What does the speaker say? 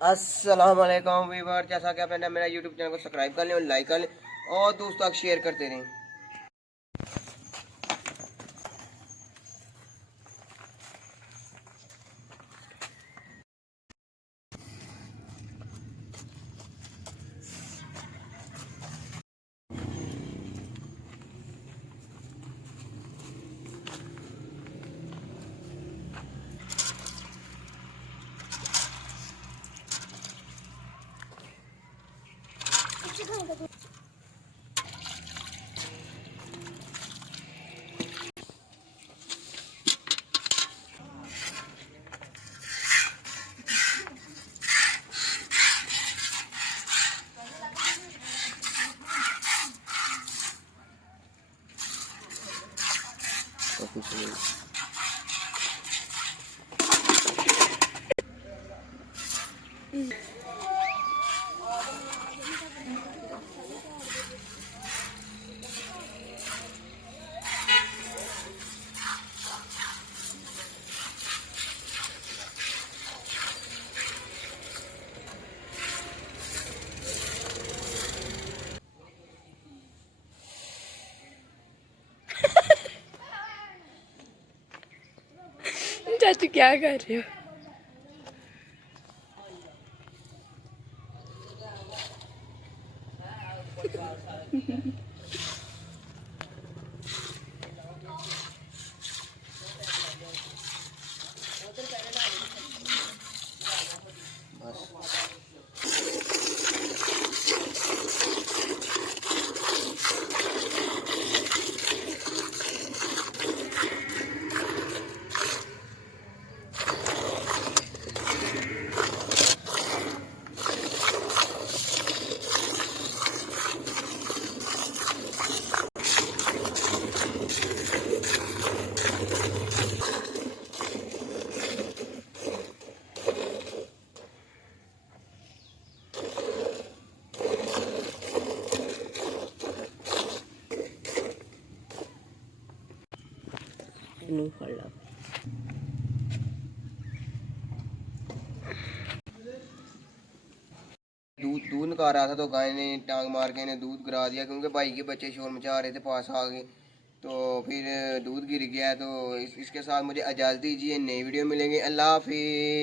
अस्सलाम वालेकुम वीवर, जैसा कि आपने मेरा यूट्यूब चैनल को सब्सक्राइब कर लें और लाइक कर लें और दोस्तों तक शेयर करते रहें। चाचू क्या कर रहे हो? दूध निकाल रहा था तो गाय ने टांग मार के इन्हें दूध गिरा दिया, क्योंकि भाई के बच्चे शोर मचा रहे थे, पास आ गए तो फिर दूध गिर गया। तो इसके साथ मुझे इजाज़त दीजिए, नई वीडियो मिलेंगे। अल्लाह हाफिज़।